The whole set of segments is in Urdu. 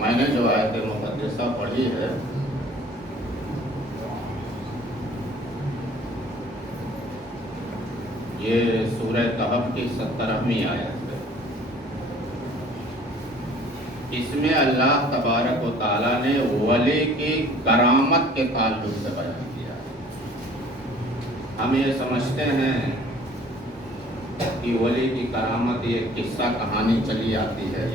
میں نے جو آیت مقدسہ پڑھی ہے یہ سورہ کہف کی 17ویں آیت ہے۔ اس میں اللہ تبارک و تعالیٰ نے ولی کی کرامت کے تعلق سے بیان کیا ہے۔ ہم یہ سمجھتے ہیں کہ ولی کی کرامت یہ قصہ کہانی چلی آتی ہے،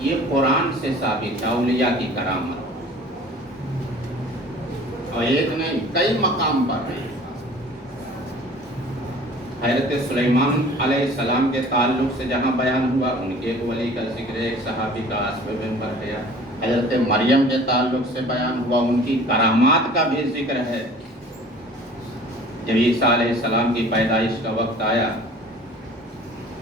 یہ قرآن سے ثابت ہے اولیاء کی کرامت، اور ایک نہیں کئی مقام پر ہے۔ حضرت سلیمان علیہ السلام کے تعلق سے جہاں بیان ہوا ان کے ایک ولی کا ذکر ہے، ایک صحابی کا عاصف بن برقیہ۔ حضرت مریم کے تعلق سے بیان ہوا، ان کی کرامات کا بھی ذکر ہے۔ جب عیسیٰ علیہ السلام کی پیدائش کا وقت آیا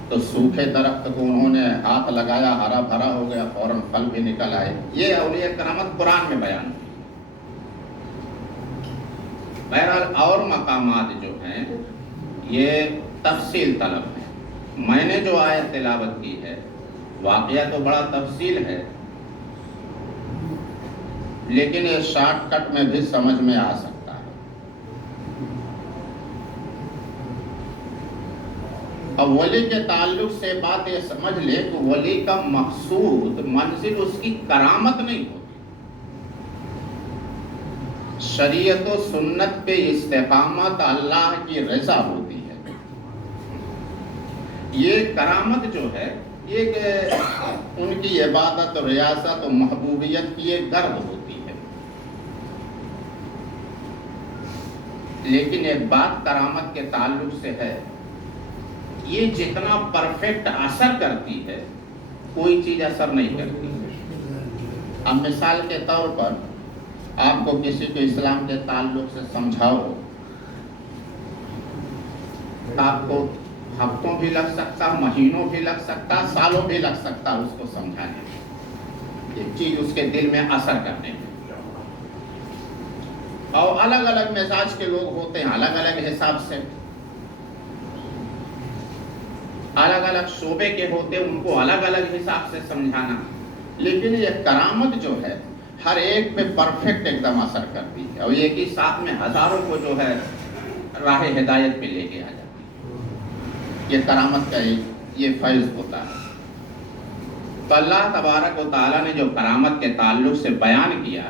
تو سوکھے درخت کو انہوں نے ہاتھ لگایا، ہرا بھرا ہو گیا، فوراً پھل بھی نکل آئے۔ یہ اولیاء کرامت قرآن میں بیان ہوئی۔ بہرحال اور مقامات جو ہیں یہ تفصیل طلب ہے۔ میں نے جو آیت تلاوت کی ہے واقعہ تو بڑا تفصیل ہے، لیکن یہ شارٹ کٹ میں بھی سمجھ میں آ سکتا ہے۔ اب ولی کے تعلق سے بات یہ سمجھ لے کہ ولی کا مقصود منزل اس کی کرامت نہیں ہوتی، شریعت و سنت پہ استقامت، اللہ کی رضا ہوتی ہے۔ یہ کرامت جو ہے یہ ان کی عبادت و ریاست و محبوبیت کی ایک گرد ہوتی ہے۔ لیکن ایک بات کرامت کے تعلق سے ہے، یہ جتنا پرفیکٹ اثر کرتی ہے کوئی چیز اثر نہیں کرتی۔ اب مثال کے طور پر آپ کو کسی کو اسلام کے تعلق سے سمجھاؤ، آپ کو ہفتوں بھی لگ سکتا، مہینوں بھی لگ سکتا، سالوں بھی لگ سکتا اس کو سمجھانے میں، ایک چیز اس کے دل میں اثر کرنے میں۔ اور الگ الگ مزاج کے لوگ ہوتے ہیں، الگ الگ حساب سے، الگ الگ شعبے کے ہوتے، ان کو الگ الگ حساب سے سمجھانا۔ لیکن یہ کرامت جو ہے ہر ایک پہ پرفیکٹ ایک دم اثر کرتی ہے، اور ایک ہی ساتھ میں ہزاروں کو جو ہے راہ ہدایت پہ لے کے آ جاتی ہے۔ یہ کرامت کا یہ فیض ہوتا ہے۔ تو اللہ تبارک و تعالیٰ نے جو کرامت کے تعلق سے بیان کیا،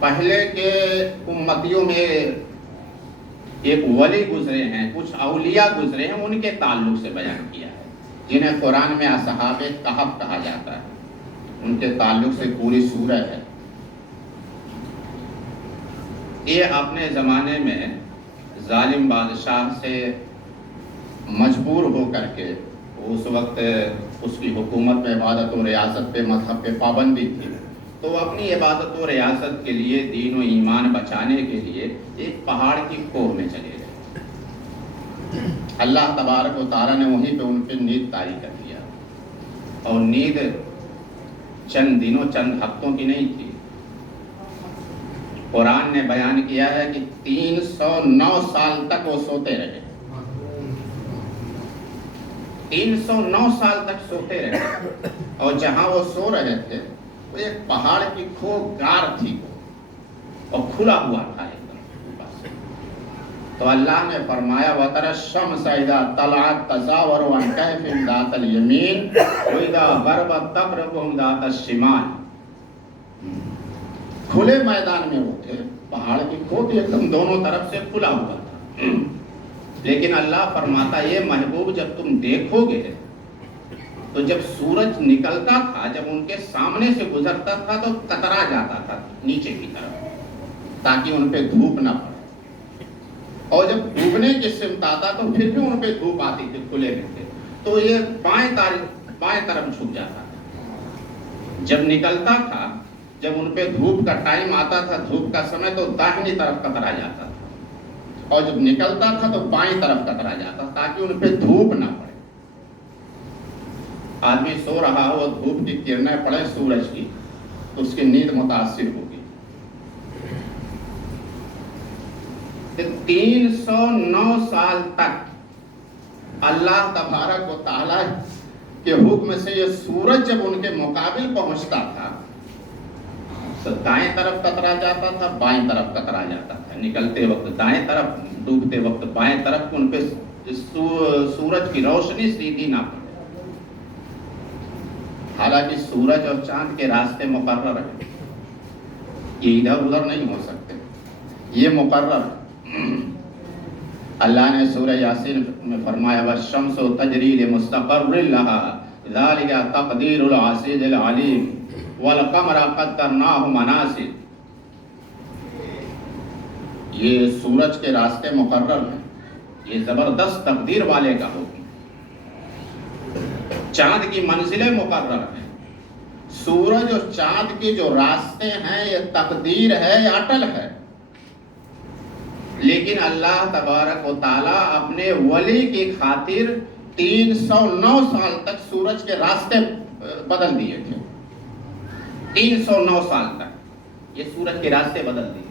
پہلے کے امتیوں میں ایک ولی گزرے ہیں، کچھ اولیاء گزرے ہیں، ان کے تعلق سے بیان کیا ہے، جنہیں قرآن میں اصحاب کہف کہا جاتا ہے۔ ان کے تعلق سے پوری سورہ ہے۔ یہ اپنے زمانے میں ظالم بادشاہ سے مجبور ہو کر کے، اس وقت اس کی حکومت میں عبادت و ریاست پہ، مذہب پہ پابندی تھی، تو وہ اپنی عبادت و ریاست کے لیے، دین و ایمان بچانے کے لیے ایک پہاڑ کی کوہ میں چلے گئے۔ اللہ تبارک و تعالیٰ نے وہیں پہ ان پہ نیند طاری کر دیا، اور نیند چند دنوں چند ہفتوں کی نہیں تھی۔ قرآن نے بیان کیا ہے کہ 309 سال تک وہ سوتے رہے، 309 سال تک سوتے رہے، اور جہاں وہ سو رہے تھے وہ ایک پہاڑ کی کھو گار تھی، اور کھلا ہوا تھا ایک دم بس۔ تو اللہ نے فرمایا وَتَرَى الشَّمْسَ إِذَا طَلَعَتْ تَزَاوَرُ عَنْ كَهْفِهِمْ ذَاتَ الْيَمِينِ وَإِذَا غَرَبَتْ تَقْرِضُهُمْ ذَاتَ الشِّمَالِ۔ کھلے میدان میں وہ تھے، پہاڑ کی کھود ایک دم دونوں طرف سے کھلا ہوا تھا، لیکن اللہ فرماتا یہ محبوب جب تم دیکھو گے تو جب سورج نکلتا تھا، جب ان کے سامنے سے گزرتا تھا تو کترا جاتا تھا نیچے کی طرف تاکہ ان پہ دھوپ نہ پڑے، اور جب ڈوبنے کی سمت آتا تو پھر بھی ان پہ دھوپ آتی تھی، کھلے میں تھے تو یہ بائیں طرف جھک جاتا تھا۔ جب نکلتا تھا، جب ان پہ دھوپ کا ٹائم آتا تھا، دھوپ کا سمے، تو داہنی طرف کترا جاتا تھا، اور جب نکلتا تھا تو بائیں طرف کترا جاتا تاکہ ان پہ دھوپ نہ پڑے۔ آدمی سو رہا ہو، دھوپ کی کرنیں پڑے سورج کی، تو اس کی نیند متاثر ہوگی۔ 309 سال تک اللہ تبارک و تعالیٰ کے حکم سے یہ سورج جب ان کے مقابل پہنچتا تھا تو دائیں طرف کترا جاتا تھا، بائیں طرف کترا جاتا تھا، نکلتے وقت دائیں طرف، ڈوبتے وقت بائیں طرف، ان پہ سورج کی روشنی سیدھی نہ پڑے۔ حالانکہ سورج اور چاند کے راستے مقرر ہیں، یہ ادھر ادھر نہیں ہو سکتے، یہ مقرر ہے۔ اللہ نے سورہ یاسین میں فرمایا والشمس تجری لمستقر لها ذلك تقدیر العزیز العلیم والقمر قدرناہ منازل۔ یہ سورج کے راستے مقرر ہیں، یہ زبردست تقدیر والے کا حکم۔ چاند کی منزلیں مقرر ہیں، سورج اور چاند کے جو راستے ہیں یہ تقدیر ہے، یہ اٹل ہے۔ لیکن اللہ تبارک و تعالیٰ اپنے ولی کی خاطر 309 سال تک سورج کے راستے بدل دیے تھے۔ 309 سال تک یہ سورج کے راستے بدل دیے۔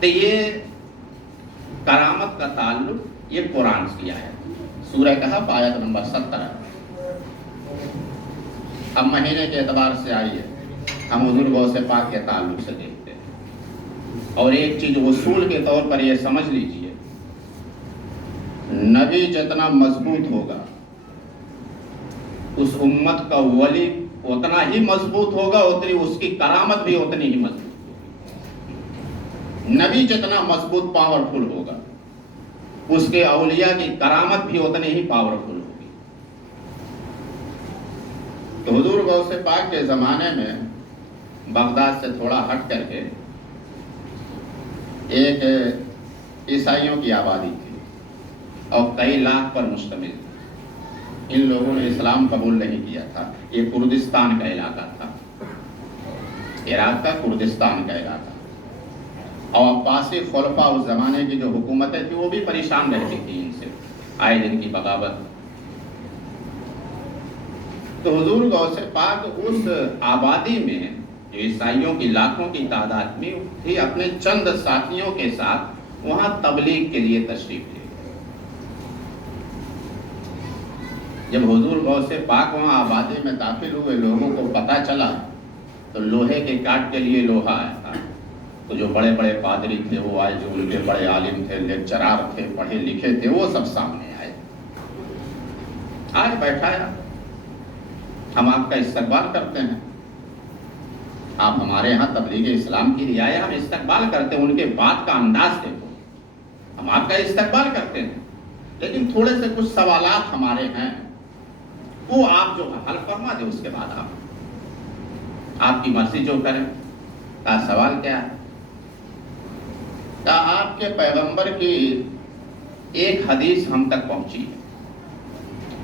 تو یہ کرامت کا تعلق یہ قرآن کی آیت، سورہ کہف آیت نمبر 17۔ اب مہینے کے اعتبار سے آئیے ہم حضور غوث پاک کے تعلق سے دیکھتے ہیں، اور ایک چیز اصول کے طور پر یہ سمجھ لیجئے، نبی جتنا مضبوط ہوگا اس امت کا ولی اتنا ہی مضبوط ہوگا، اتنی اس کی کرامت بھی اتنی ہی مضبوط ہوگی۔ نبی جتنا مضبوط پاورفل ہوگا اس کے اولیاء کی کرامت بھی اتنی ہی پاورفل ہوگی۔ تو حضور غوث پاک کے زمانے میں بغداد سے تھوڑا ہٹ کر کے ایک عیسائیوں کی آبادی تھی اور کئی لاکھ پر مشتمل تھی۔ ان لوگوں نے اسلام قبول نہیں کیا تھا۔ یہ کردستان کا علاقہ تھا، عراق کا کردستان کا علاقہ، اور عباسی خلفاء اس زمانے کی جو حکومتیں تھی وہ بھی پریشان رہتی تھی ان سے، آئے دن کی بغاوت۔ تو حضور غوث پاک اس آبادی میں جو عیسائیوں کی لاکھوں کی تعداد میں تھی، اپنے چند ساتھیوں کے ساتھ وہاں تبلیغ کے لیے تشریف لے۔ جب حضور غوث پاک وہاں آبادی میں داخل ہوئے، لوگوں کو پتہ چلا تو لوہے کے کاٹ کے لیے لوہا آیا تھا۔ تو جو بڑے بڑے پادری تھے وہ آئے، جو ان کے بڑے عالم تھے، لیکچرار تھے، پڑھے لکھے تھے، وہ سب سامنے آئے۔ آج بیٹھایا، ہم آپ کا استقبال کرتے ہیں، آپ ہمارے ہاں تبلیغ اسلام کی رعایت، ہم استقبال کرتے ہیں، ان کے بات کا انداز دیکھو، ہم آپ کا استقبال کرتے ہیں، لیکن تھوڑے سے کچھ سوالات ہمارے ہیں، وہ آپ جو حل فرما دیں، اس کے بعد آپ کی مرضی جو کریں۔ کا سوال کیا ہے؟ آپ کے پیغمبر کی ایک حدیث ہم تک پہنچی ہے،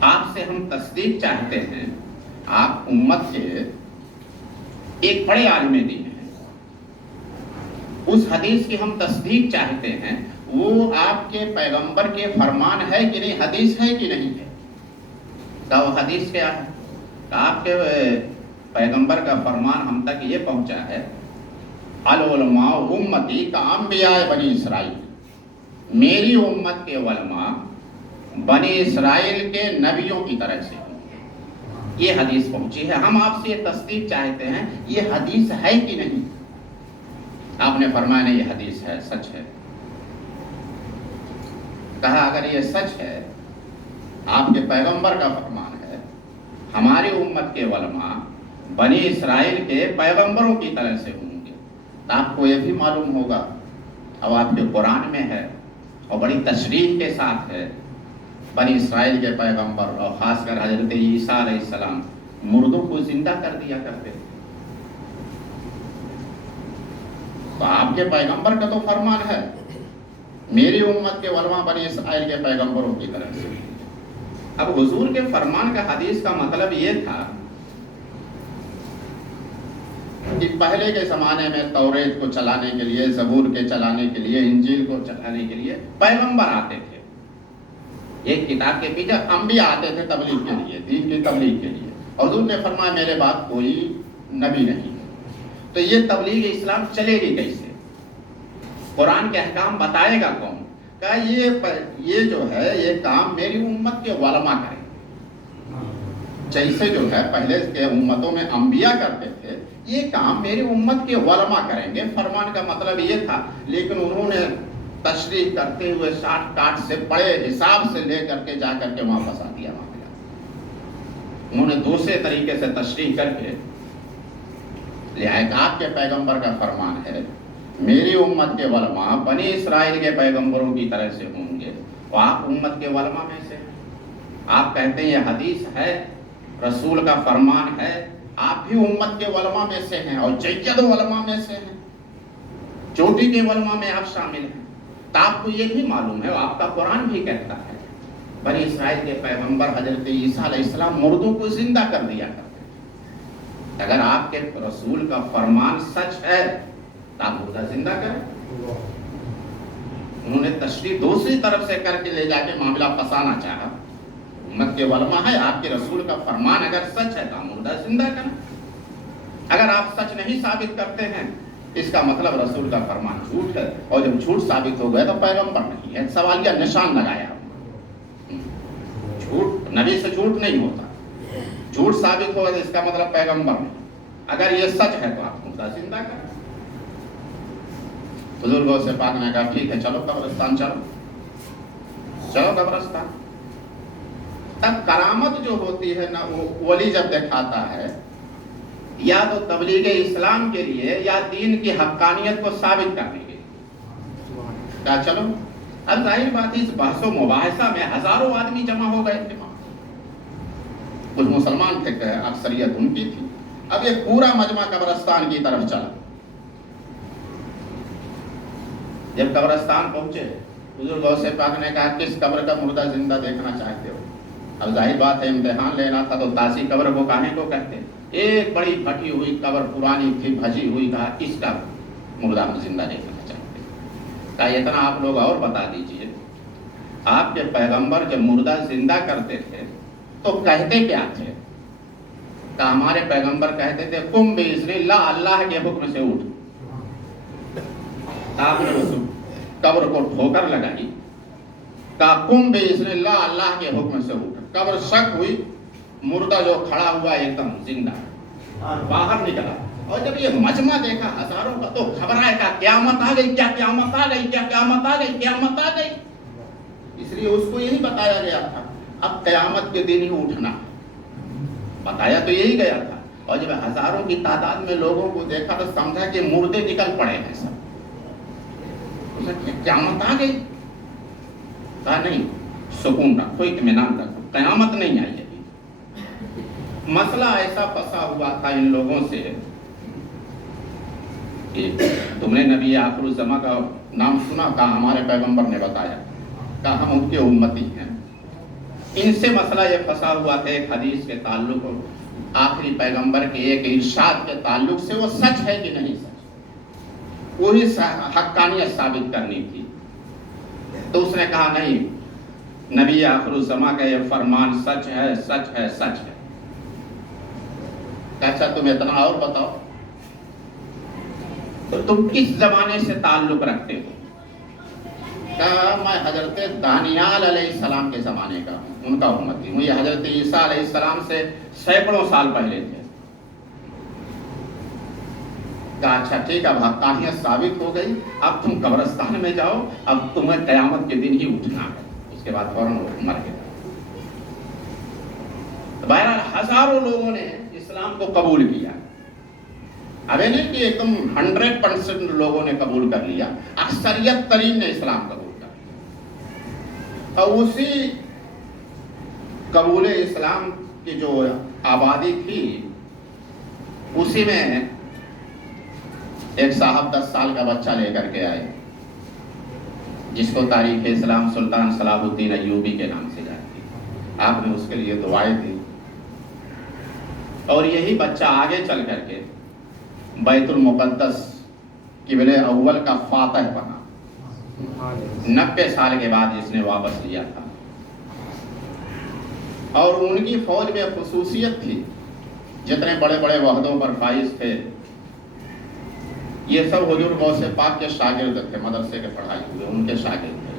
آپ سے ہم تصدیق چاہتے ہیں، آپ امت کے ایک بڑے عالم دین ہیں، اس حدیث کی ہم تصدیق چاہتے ہیں، وہ آپ کے پیغمبر کے فرمان ہے کہ نہیں، حدیث ہے کہ نہیں ہے؟ تو وہ حدیث کیا ہے؟ آپ کے پیغمبر کا فرمان ہم تک یہ پہنچا ہے، العلماء امتی کا انبیاء بنی اسرائیل، میری امت کے علماء بنی اسرائیل کے نبیوں کی طرح سے ہوں گے۔ یہ حدیث پہنچی ہے، ہم آپ سے یہ تصدیق چاہتے ہیں، یہ حدیث ہے کہ نہیں؟ آپ نے فرمایا نہیں، یہ حدیث ہے، سچ ہے۔ کہا اگر یہ سچ ہے، آپ کے پیغمبر کا فرمان ہے، ہماری امت کے علماء بنی اسرائیل کے پیغمبروں کی طرح سے ہوں گے، تو آپ کو یہ بھی معلوم ہوگا، اب آپ کے قرآن میں ہے اور بڑی تشریح کے ساتھ ہے، بنی اسرائیل کے پیغمبر اور خاص کر حضرت عیسیٰ علیہ السلام مردوں کو زندہ کر دیا کرتے تھے۔ تو آپ کے پیغمبر کا تو فرمان ہے، میری امت کے علماء بنی اسرائیل کے پیغمبروں کی طرح سے۔ اب حضور کے فرمان کا حدیث کا مطلب یہ تھا کہ پہلے کے زمانے میں توریت کو چلانے کے لیے، زبور کے چلانے کے لیے، انجیل کو چلانے کے لیے پیغمبر آتے تھے، ایک کتاب کے پیچھے انبیاء آتے تھے تبلیغ کے لیے، دین کی تبلیغ کے لیے، اور حضور نے فرمایا میرے بعد کوئی نبی نہیں۔ تو یہ تبلیغ اسلام چلے گی کیسے؟ قرآن کے احکام بتائے گا کون؟ کہا یہ جو ہے یہ کام میری امت کے علماء کریں، جیسے جو ہے پہلے کے امتوں میں انبیاء کرتے تھے، یہ کام میری امت کے علماء کریں گے۔ فرمان کا مطلب یہ تھا، لیکن انہوں نے تشریح کرتے ہوئے شارٹ کاٹ سے بڑے حساب سے لے کر کے جا کر کے وہاں پھنسا دیا معاملہ۔ انہوں نے دوسرے طریقے سے تشریح کر کے لہٰذا کہ آپ کے پیغمبر کا فرمان ہے میری امت کے علماء بنی اسرائیل کے پیغمبروں کی طرح سے ہوں گے، تو آپ امت کے علماء میں سے ہیں۔ آپ کہتے ہیں یہ حدیث ہے، رسول کا فرمان ہے، آپ بھی امت کے علماء میں سے ہیں اور جید علماء میں سے ہیں، چوٹی کے علماء میں آپ شامل ہیں۔ تو آپ کو یہ بھی معلوم ہے، آپ کا قرآن بھی کہتا ہے بنی اسرائیل کے پیغمبر حضرت عیسیٰ علیہ السلام مردوں کو زندہ کر دیا کرتے ہیں۔ اگر آپ کے رسول کا فرمان سچ ہے تو آپ مردہ زندہ کریں۔ انہوں نے تشریح دوسری طرف سے کر کے لے جا کے معاملہ پھنسانا چاہا۔ امت کے علماء ہے، آپ کے رسول کا فرمان اگر سچ ہے تو آپ مردہ زندہ کریں۔ اگر آپ سچ نہیں ثابت کرتے ہیں اس کا مطلب رسول کا فرمان جھوٹ ہے، اور جب جھوٹ ثابت ہو گیا تو پیغمبر نہیں ہے۔ سوالیہ نشان لگایا، جھوٹ نبی سے جھوٹ نہیں ہوتا، جھوٹ ثابت ہوگا تو اس کا مطلب پیغمبر نہیں۔ اگر یہ سچ ہے تو آپ مردہ زندہ کریں۔ بزرگوں سے پاک نے کہا ٹھیک ہے چلو قبرستان، چلو قبرستان۔ تب کرامت جو ہوتی ہے نا، وہ ولی جب دکھاتا ہے یا تو تبلیغ اسلام کے لیے یا دین کی حقانیت کو ثابت کرنے کے لیے، کیا چلو۔ اب ظاہر بات اس بحث و مباحثہ میں ہزاروں آدمی جمع ہو گئے تھے، کچھ مسلمان تھے، اکثریت ان کی تھی۔ اب یہ پورا مجمع قبرستان کی طرف چلا۔ جب قبرستان پہنچے بزرگ سے پاک نے کہا کس قبر کا مردہ زندہ دیکھنا چاہتے ہو؟ اب ظاہر بات ہے امتحان لینا تھا، تو تاسی قبر کو کہنے کو کہتے، ایک بڑی پھٹی ہوئی قبر پرانی تھی، بھجی ہوئی، کہا اس کا مردہ ہم زندہ دیکھنا چاہتے ہیں۔ کہا اتنا آپ لوگ اور بتا دیجئے، آپ کے پیغمبر جب مردہ زندہ کرتے تھے تو کہتے کیا تھے؟ کہا ہمارے پیغمبر کہتے تھے قم باذن اللہ، اللہ کے حکم سے اٹھ۔ آپ نے اس قبر کو ٹھوکر لگائی، کہا قم باذن اللہ، اللہ کے حکم سے اٹھ۔ قبر شک ہوئی، مردہ جو کھڑا ہوا ایک دم زندہ باہر نکلا، اور جب یہ مجمع دیکھا ہزاروں کا تو گھبرائے، کہا قیامت آ گئی، کیا قیامت آ گئی، کیا قیامت آ گئی، قیامت آ گئی۔ اس لیے اس کو یہی بتایا گیا تھا اب قیامت کے دن ہی اٹھنا، بتایا تو یہی گیا تھا۔ اور جب ہزاروں کی تعداد میں لوگوں کو دیکھا تو سمجھا کہ مردے نکل پڑے ہیں سب۔ قیامت آ گئی، کہا نہیں، سکون رکھو، اطمینان رکھو، قیامت نہیں آئی ابھی۔ مسئلہ ایسا پھنسا ہوا تھا ان لوگوں سے کہ تم نے نبی آخر الزماں کا نام سنا؟ کہا ہمارے پیغمبر نے بتایا، کہا ہم ان کے امتی ہیں۔ ان سے مسئلہ یہ پھنسا ہوا تھا ایک حدیث کے تعلق، آخری پیغمبر کے ایک ارشاد کے تعلق سے، وہ سچ ہے کہ نہیں سچ، وہی حقانیت ثابت کرنی تھی۔ تو اس نے کہا نہیں، نبی آخر الزماں کا یہ فرمان سچ ہے، سچ ہے، سچ ہے۔ اچھا تم اتنا اور بتاؤ، تو تم کس زمانے سے تعلق رکھتے ہو؟ کہا میں حضرت دانیال علیہ السلام کے زمانے کا ان کا امتی ہوں، یہ حضرت عیسیٰ علیہ السلام سے سینکڑوں سال پہلے تھے۔ کہا اچھا ٹھیک، اب حقانیت ثابت ہو گئی، اب تم قبرستان میں جاؤ، اب تمہیں قیامت کے دن ہی اٹھنا ہے۔ اس کے بعد فوراً مر گیا۔ بہرحال ہزاروں لوگوں نے اسلام کو قبول کیا، اب یہ نہیں کہ ایک دم 100% لوگوں نے قبول کر لیا، اکثریت ترین نے اسلام قبول کر لیا۔ اور اسی قبول اسلام کی جو آبادی تھی، اسی میں ایک صاحب 10 سال کا بچہ لے کر کے آئے، جس کو تاریخ اسلام سلطان صلاح الدین ایوبی کے نام سے جانتی۔ آپ نے اس کے لیے دعائیں دی، اور یہی بچہ آگے چل کر کے بیت المقدس قبلہ اول کا فاتح بنا۔ 90 سال کے بعد جس نے واپس لیا تھا، اور ان کی فوج میں خصوصیت تھی، جتنے بڑے بڑے عہدوں پر فائز تھے یہ سب حضور غوث پاک کے شاگرد تھے، مدرسے کے پڑھائی ہوئے ان کے شاگرد تھے،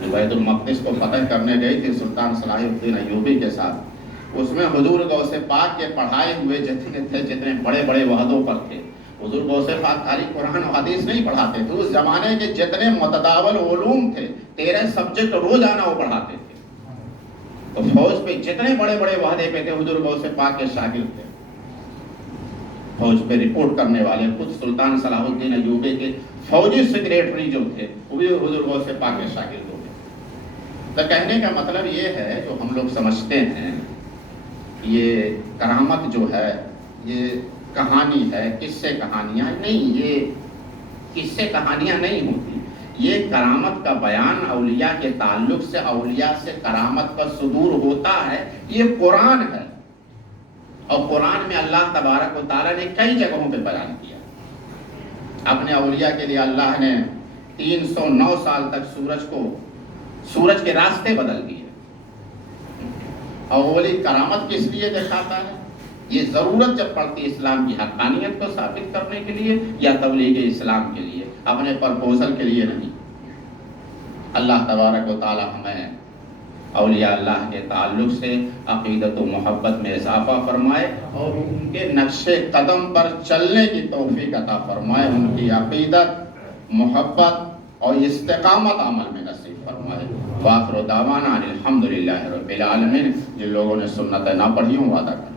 جو بیت المقدس کو فتح کرنے گئی تھی سلطان صلاح الدین ایوبی کے ساتھ، اس میں حضور غوث پاک کے پڑھائے ہوئے جتنے تھے، جتنے بڑے بڑے عہدوں پر تھے، حضور غوث پاک خالی قرآن و حدیث نہیں پڑھاتے تھے، اس زمانے کے جتنے متداول علوم تھے 13 سبجیکٹ روزانہ وہ پڑھاتے تھے۔ تو فوج پہ جتنے بڑے بڑے عہدے پہ تھے حضور غوث پاک کے شاگرد تھے، فوج پہ رپورٹ کرنے والے خود سلطان صلاح الدین ایوبی کے فوجی سیکریٹری جو تھے وہ بھی حضور غوث پاک کے شاگرد ہو گئے۔ تو کہنے کا مطلب یہ ہے، جو ہم لوگ سمجھتے ہیں یہ کرامت جو ہے یہ کہانی ہے، قصے کہانیاں نہیں، یہ قصے کہانیاں نہیں ہوتی، یہ کرامت کا بیان اولیاء کے تعلق سے، اولیاء سے کرامت کا صدور ہوتا ہے، یہ قرآن ہے۔ اور قرآن میں اللہ تبارک و تعالیٰ نے کئی جگہوں پہ بیان کیا، اپنے اولیاء کے لیے اللہ نے 309 سال تک سورج کے راستے بدل دیے، اور ولی کرامت کس لیے دکھاتا ہے؟ یہ ضرورت جب پڑتی اسلام کی حقانیت کو ثابت کرنے کے لیے یا تبلیغ اسلام کے لیے، اپنے پرپوزل کے لیے نہیں۔ اللہ تبارک و تعالی ہمیں اولیاء اللہ کے تعلق سے عقیدت و محبت میں اضافہ فرمائے اور ان کے نقش قدم پر چلنے کی توفیق عطا فرمائے، ان کی عقیدت، محبت اور استقامت عمل میں نصیب فرمائے۔ وآخر دعوانا الحمدللہ رب العالمین۔ جن لوگوں نے سنتیں نہ پڑھی ہوں وعدہ کریں